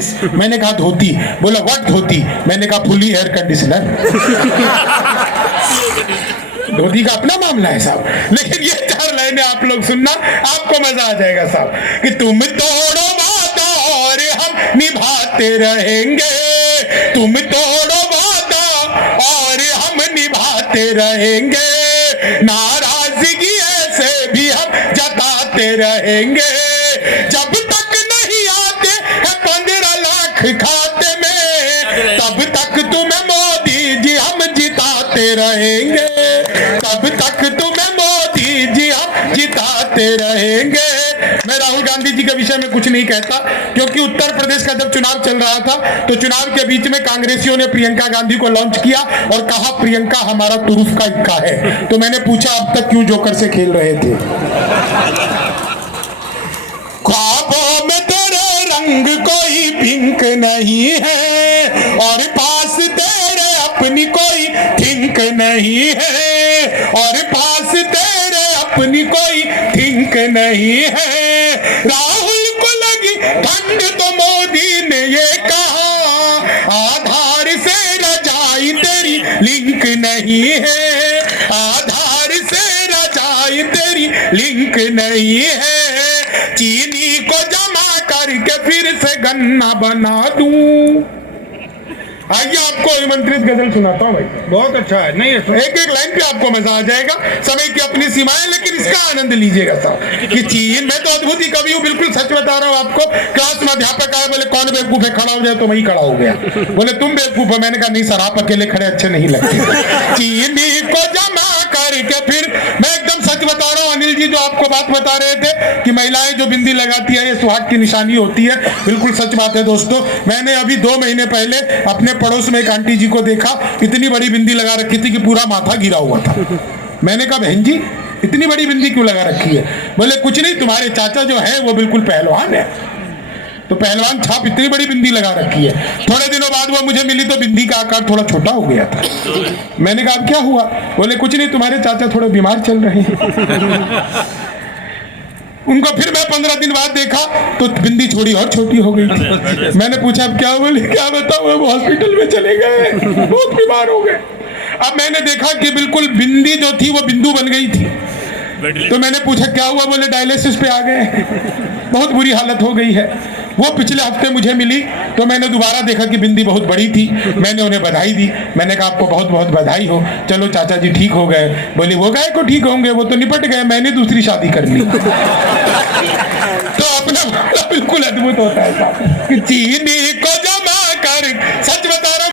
मैंने कहा धोती। बोला व्हाट धोती? मैंने कहा फुली एयर कंडीशनर। धोती का अपना मामला है साहब, लेकिन ये 4 लाइनें आप लोग सुनना, आपको मजा आ जाएगा साहब। कि तुम तोड़ो वादा और हम निभाते रहेंगे, तुम तोड़ो वादा और हम निभाते रहेंगे, नाराजगी ऐसे भी हम जताते रहेंगे, जब तक नहीं आते हैं 15 लाख खाते में, तब तक तुम्हें मोदी जी हम जिताते रहेंगे, तब तक तुम्हें मोदी जी हम जिताते रहेंगे। मैं राहुल गांधी जी के विषय में कुछ नहीं कहता, क्योंकि उत्तर प्रदेश का जब चुनाव चल रहा था तो चुनाव के बीच में कांग्रेसियों ने प्रियंका गांधी को लॉन्च किया और कहा प्रियंका हमारा तुरुफ का इक्का है। तो मैंने पूछा अब तक क्यों जोकर से खेल रहे थे? ख्वाबों में तेरे रंग कोई पिंक नहीं है और पास तेरे अपनी कोई थिंक नहीं है, और पास तेरे अपनी कोई थिंक नहीं है। राहुल को लगी ठंड तो मोदी ने ये कहा, आधार से रजाई तेरी लिंक नहीं है, आधार से रजाई तेरी लिंक नहीं है, चीनी को जमा करके फिर से गन्ना बना दूं। आइए आपको आमंत्रित गजल सुनाता हूँ भाई, बहुत अच्छा है। नहीं है एक एक लाइन पे आपको मजा आ जाएगा, समय की अपनी सीमाएं, लेकिन इसका आनंद लीजिएगा साहब। कि चीन में तो अद्भुत ही कवि हूँ, बिल्कुल सच बता रहा हूँ आपको। क्लास में अध्यापक आए, बोले कौन बेवकूफ है, खड़ा हो जाए, तो वही खड़ा हो गया। बोले तुम बेवकूफ हो। मैंने कहा नहीं सर, आप अकेले खड़े अच्छे नहीं लगते। चीनी को जमा करके फिर, मैं एकदम सच बता रहा हूँ अनिल जी, जो आपको बात बता रहे थे कि महिलाएं जो बिंदी लगाती है ये सुहाग की निशानी होती है, बिल्कुल सच बात है दोस्तों। मैंने अभी 2 महीने पहले अपने पड़ोस में एक आंटी जी को देखा, इतनी बड़ी बिंदी लगा रखी थी कि पूरा माथा गिरा हुआ था। मैंने कहा बहन जी इतनी बड़ी बिंदी क्यों लगा रखी है? बोले कुछ नहीं, तुम्हारे चाचा जो है वो बिल्कुल पहलवान है, तो पहलवान छाप इतनी बड़ी बिंदी लगा रखी है। थोड़े दिनों बाद वो मुझे मिली तो बिंदी का आकार थोड़ा छोटा हो गया था। मैंने कहा अब क्या हुआ? बोले कुछ नहीं, तुम्हारे चाचा थोड़े बीमार चल रहे हैं। उनको फिर मैं 15 दिन बाद देखा तो बिंदी थोड़ी और छोटी हो गई थी। मैंने पूछा अब क्या? बोले क्या बताऊं, वो हॉस्पिटल में चले गए, बहुत बीमार हो गए। अब मैंने देखा कि बिल्कुल बिंदी जो थी वो बिंदु बन गई थी। तो मैंने पूछा क्या हुआ? बोले डायलिसिस पे आ गए, बहुत बुरी हालत हो गई है। वो पिछले हफ्ते मुझे मिली तो मैंने दोबारा देखा कि बिंदी बहुत बड़ी थी। मैंने उन्हें बधाई दी, मैंने कहा आपको बहुत बहुत बधाई हो, चलो चाचा जी ठीक हो गए। बोले वो गाय को ठीक होंगे, वो तो निपट गए, मैंने दूसरी शादी कर ली। तो अपना बिल्कुल अद्भुत होता है कि चीनी को